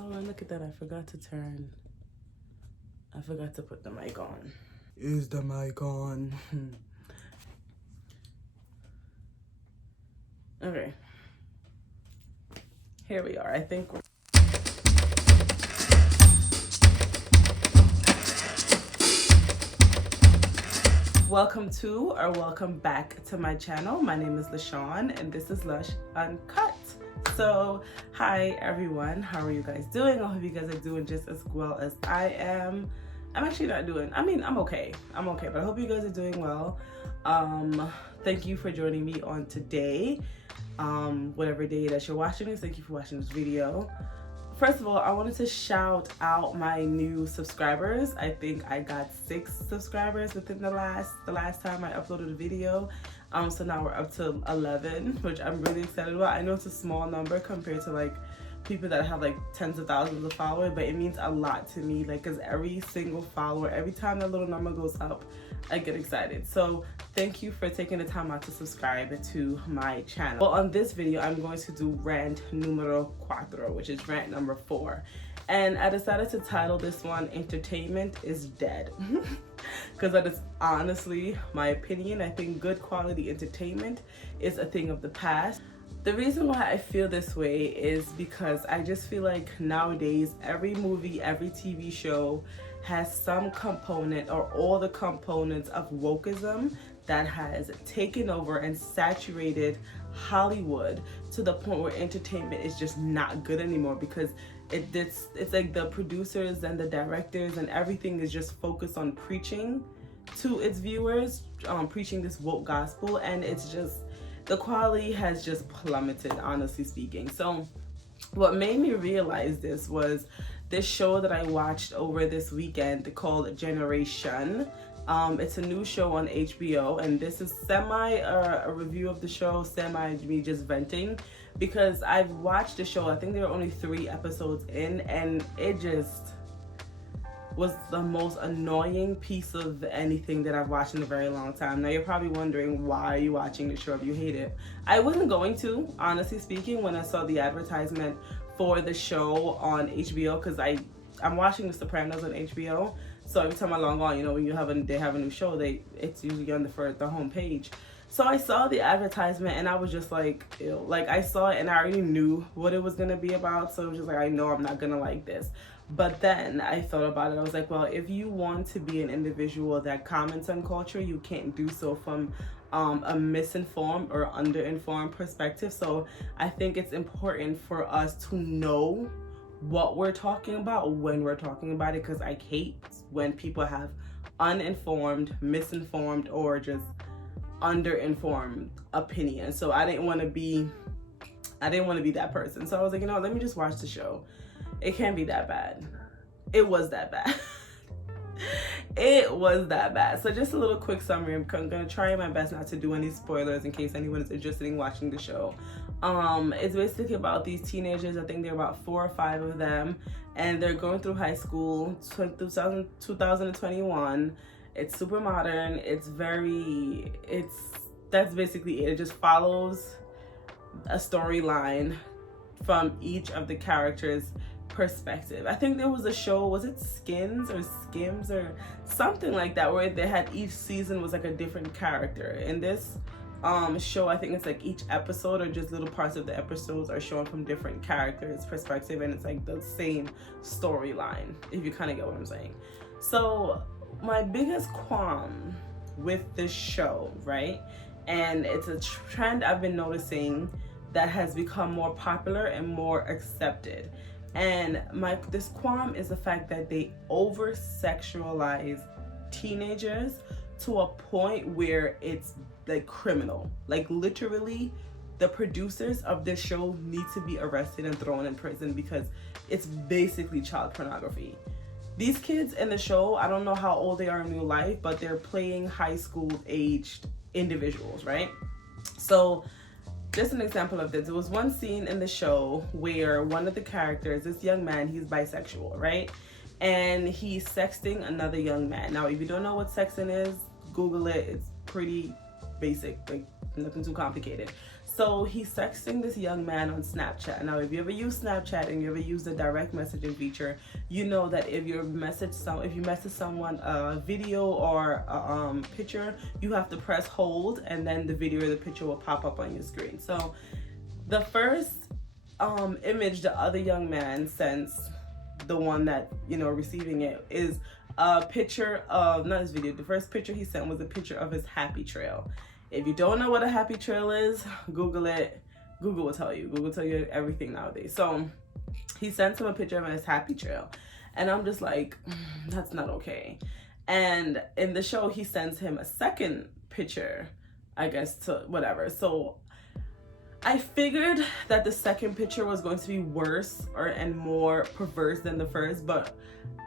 Oh, and look at that. I forgot to put the mic on. Is the mic on? Okay. Here we are. I think we're... Welcome back to my channel. My name is LaShawn and this is Lush Uncut. So, hi everyone. How are you guys doing? I hope you guys are doing just as well as I am. I'm actually not doing, I'm okay, but I hope you guys are doing well. Thank you for joining me on today. Whatever day that you're watching this, thank you for watching this video. First of all, I wanted to shout out my new subscribers. I think I got 6 subscribers within the last time I uploaded a video. So now we're up to 11, which I'm really excited about. I know it's a small number compared to like people that have like tens of thousands of followers, but it means a lot to me, like, because every single follower, every time that little number goes up, I get excited. So thank you for taking the time out to subscribe to my channel. Well, on this video, I'm going to do rant numero 4, which is rant number 4. And I decided to title this one, Entertainment is Dead. Because that is honestly my opinion. I think good quality entertainment is a thing of the past. The reason why I feel this way is because I just feel like nowadays every movie, every TV show has some component or all the components of wokeism that has taken over and saturated Hollywood to the point where entertainment is just not good anymore, because it's like the producers and the directors and everything is just focused on preaching to its viewers, preaching this woke gospel, and it's just, the quality has just plummeted, honestly speaking. So what made me realize this was this show that I watched over this weekend called Generation. It's a new show on HBO, and this is semi a review of the show, semi me just venting, because I've watched the show. I think there are only 3 episodes in, and it just was the most annoying piece of anything that I've watched in a very long time. Now you're probably wondering, why are you watching the show if you hate it? I wasn't going to, honestly speaking, when I saw the advertisement for the show on HBO, because I'm watching The Sopranos on HBO. So every time I log on, you know, when they have a new show, it's usually on the home page. So I saw the advertisement and I was just like, ew. Like, I saw it and I already knew what it was gonna be about. So it was just like, I know I'm not gonna like this. But then I thought about it. I was like, well, if you want to be an individual that comments on culture, you can't do so from a misinformed or underinformed perspective. So I think it's important for us to know what we're talking about when we're talking about it, because I hate when people have uninformed, misinformed, or just underinformed opinion. So I didn't want to be that person. So I was like, you know, let me just watch the show. It can't be that bad. It was that bad. It was that bad. So just a little quick summary. I'm gonna try my best not to do any spoilers in case anyone is interested in watching the show. It's basically about these teenagers. I think there are about 4 or 5 of them, and they're going through high school, 2021. It's super modern. That's basically it. It just follows a storyline from each of the characters' perspective. I think there was a show, was it Skins or Skims or something like that, where they had each season was like a different character. In this show, I think it's like each episode or just little parts of the episodes are shown from different characters' perspective, and it's like the same storyline, if you kind of get what I'm saying. So my biggest qualm with this show, right, and it's a trend I've been noticing that has become more popular and more accepted, and this qualm is the fact that they over-sexualize teenagers to a point where it's like criminal. Like, literally, the producers of this show need to be arrested and thrown in prison because it's basically child pornography. These kids in the show, I don't know how old they are in real life, but they're playing high school aged individuals, right? So just an example of this, there was one scene in the show where one of the characters, this young man, he's bisexual, right? And he's sexting another young man. Now, if you don't know what sexting is, Google it. It's pretty basic, like nothing too complicated. So he's texting this young man on Snapchat. Now, if you ever use Snapchat and you ever use the direct messaging feature, you know that if you message someone a video or a picture, you have to press hold, and then the video or the picture will pop up on your screen. So the first image the other young man sends, the one that, you know, receiving it, is a picture of, not his video, the first picture he sent was a picture of his happy trail. If you don't know what a happy trail is, Google it. Google will tell you. Google will tell you everything nowadays. So he sends him a picture of his happy trail. And I'm just like, that's not okay. And in the show, he sends him a second picture, I guess, to whatever. So I figured that the second picture was going to be worse and more perverse than the first, but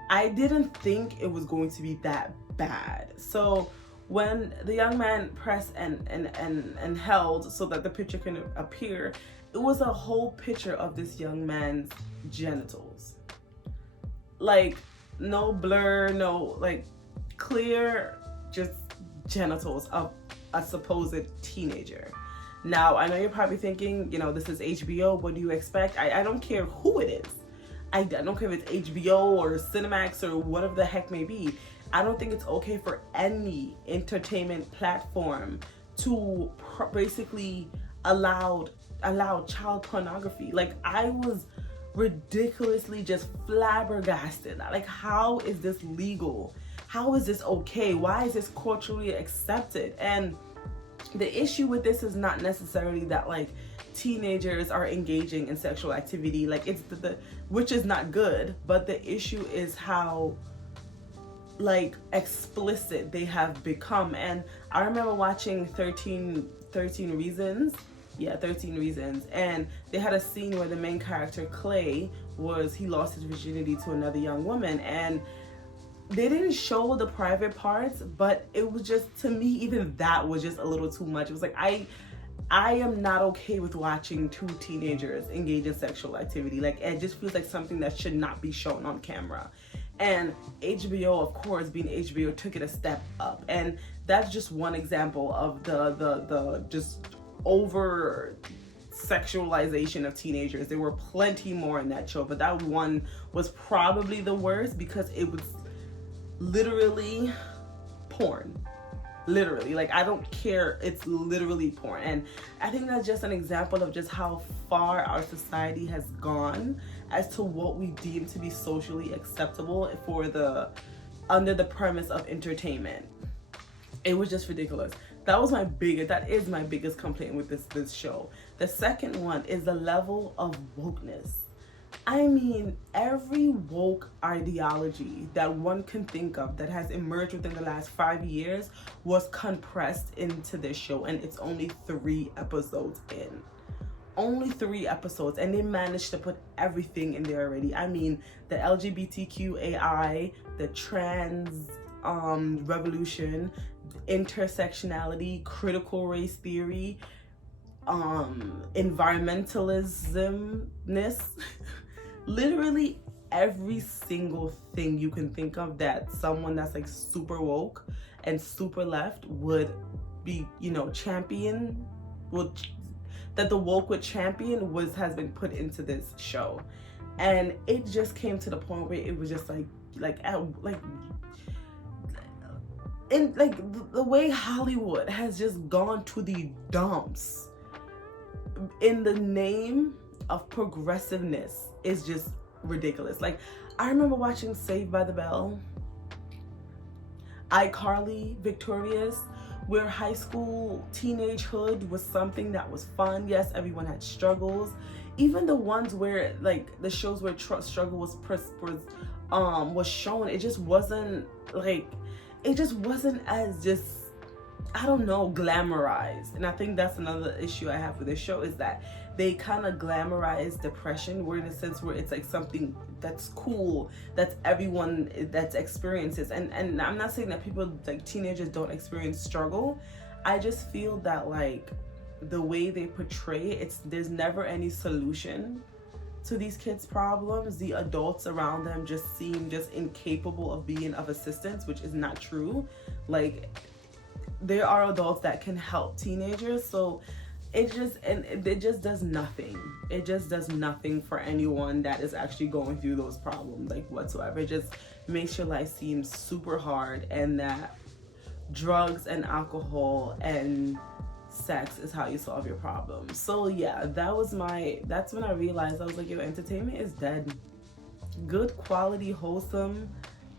I didn't think it was going to be that bad. So when the young man pressed and held so that the picture can appear, it was a whole picture of this young man's genitals. Like, no blur, no, like, clear, just genitals of a supposed teenager. Now, I know you're probably thinking, you know, this is HBO, what do you expect? I don't care who it is. I don't care if it's HBO or Cinemax or whatever the heck may be. I don't think it's okay for any entertainment platform to basically allow child pornography. Like, I was ridiculously just flabbergasted. Like, how is this legal? How is this okay? Why is this culturally accepted? And the issue with this is not necessarily that, like, teenagers are engaging in sexual activity, like, it's the which is not good, but the issue is how, like, explicit they have become. And I remember watching 13 Reasons. Yeah, 13 Reasons. And they had a scene where the main character, Clay, he lost his virginity to another young woman. And they didn't show the private parts, but it was just, to me, even that was just a little too much. It was like, I am not okay with watching two teenagers engage in sexual activity. Like, it just feels like something that should not be shown on camera. And HBO, of course, being HBO, took it a step up. And that's just one example of the just over-sexualization of teenagers. There were plenty more in that show, but that one was probably the worst because it was literally porn. Literally, like, I don't care, it's literally porn. And I think that's just an example of just how far our society has gone as to what we deem to be socially acceptable under the premise of entertainment. It was just ridiculous. That is my biggest complaint with this show. The second one is the level of wokeness. I mean, every woke ideology that one can think of that has emerged within the last 5 years was compressed into this show, and it's only 3 episodes in. Only 3 episodes, and they managed to put everything in there already. I mean, the LGBTQAI, the trans revolution, intersectionality, critical race theory, environmentalismness. Literally every single thing you can think of that someone that's, like, super woke and super left would be, you know, that the woke would champion has been put into this show. And it just came to the point where it was just the way Hollywood has just gone to the dumps in the name of progressiveness is just ridiculous. Like, I remember watching Saved by the Bell, iCarly, Victorious, where high school teenagehood was something that was fun. Yes, everyone had struggles. Even the ones where, like, the shows where struggle was shown, it just wasn't as just, I don't know, glamorized. And I think that's another issue I have with this show, is that they kind of glamorize depression, where in a sense where it's like something that's cool, that's everyone that's experiences. And I'm not saying that people, like, teenagers don't experience struggle. I just feel that, like, the way they portray it, there's never any solution to these kids' problems. The adults around them just seem just incapable of being of assistance, which is not true. Like, there are adults that can help teenagers. So it just does nothing. It just does nothing for anyone that is actually going through those problems, like, whatsoever. It just makes your life seem super hard, and that drugs and alcohol and sex is how you solve your problems. So yeah, that's when I realized, I was like, yo, entertainment is dead. Good quality, wholesome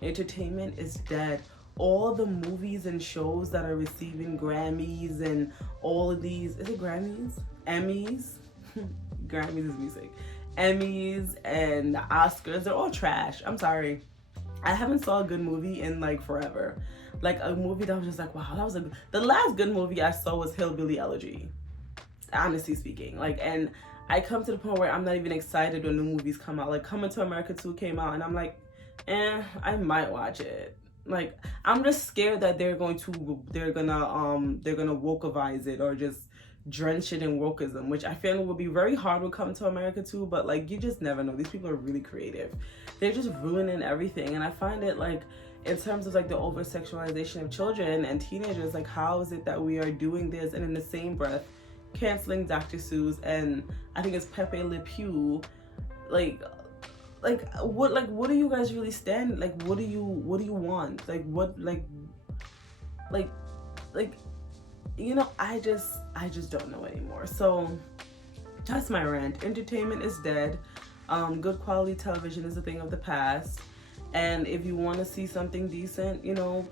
entertainment is dead. All the movies and shows that are receiving Grammys and all of these, is it Grammys? Emmys? Grammys is music. Emmys and Oscars, they're all trash. I'm sorry. I haven't saw a good movie in like forever. Like a movie that was just like, wow, that was the last good movie I saw was Hillbilly Elegy. Honestly speaking. Like, and I come to the point where I'm not even excited when new movies come out. Like Coming to America 2 came out and I'm like, I might watch it. Like, I'm just scared that they're gonna wokeize it, or just drench it in wokeism, which I feel will be very hard with Coming to America too. But like, you just never know. These people are really creative. They're just ruining everything, and I find it like, in terms of like the over-sexualization of children and teenagers, like, how is it that we are doing this and in the same breath canceling Dr. Seuss and I think it's Pepe Le Pew, what do you guys really stand, like, what do you want, like, what, like you know, I just don't know anymore. So that's my rant. Entertainment is dead. Good quality television is a thing of the past, and if you want to see something decent, you know,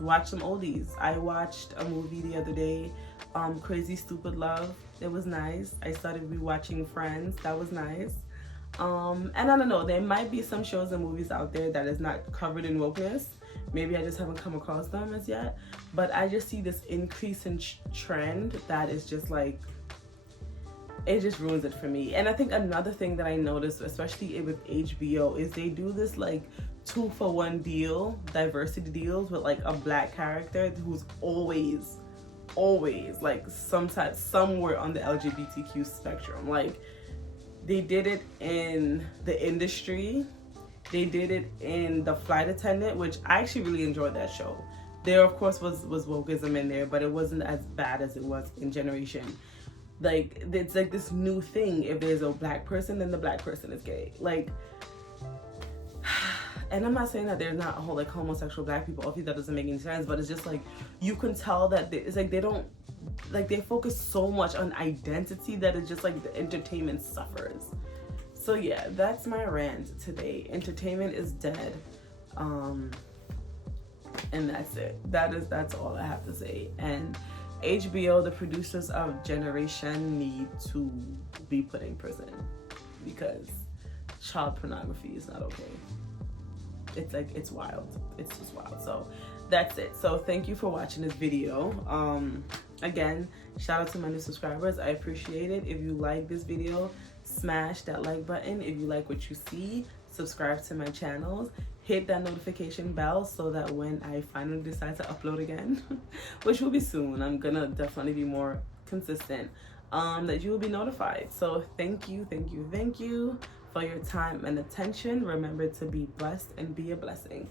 watch some oldies. I watched a movie the other day, Crazy Stupid Love. It was nice. I started rewatching Friends. That was nice. And I don't know, there might be some shows and movies out there that is not covered in wokeness. Maybe I just haven't come across them as yet. But I just see this increase in trend that is just like, it just ruins it for me. And I think another thing that I noticed, especially with HBO, is they do this like 2-for-1 deal, diversity deals with like a black character who's always like somewhere on the LGBTQ spectrum. Like, they did it in The Industry. They did it in The Flight Attendant, which I actually really enjoyed that show. There, of course, was wokeism in there, but it wasn't as bad as it was in Generation. Like, it's like this new thing. If there's a black person, then the black person is gay. Like, and I'm not saying that there's not a whole like homosexual black people. Obviously, that doesn't make any sense. But it's just like, you can tell that it's like they don't, like, they focus so much on identity that it's just like the entertainment suffers. So yeah, that's my rant today. Entertainment is dead. And that's it. That's all I have to say. And HBO, the producers of Generation, need to be put in prison because child pornography is not okay. It's like, it's wild. It's just wild. So that's it. So thank you for watching this video. Again, shout out to my new subscribers. I appreciate it. If you like this video, smash that like button. If you like what you see, subscribe to my channels. Hit that notification bell so that when I finally decide to upload again, which will be soon, I'm gonna definitely be more consistent, that you will be notified. So thank you for your time and attention. Remember to be blessed and be a blessing.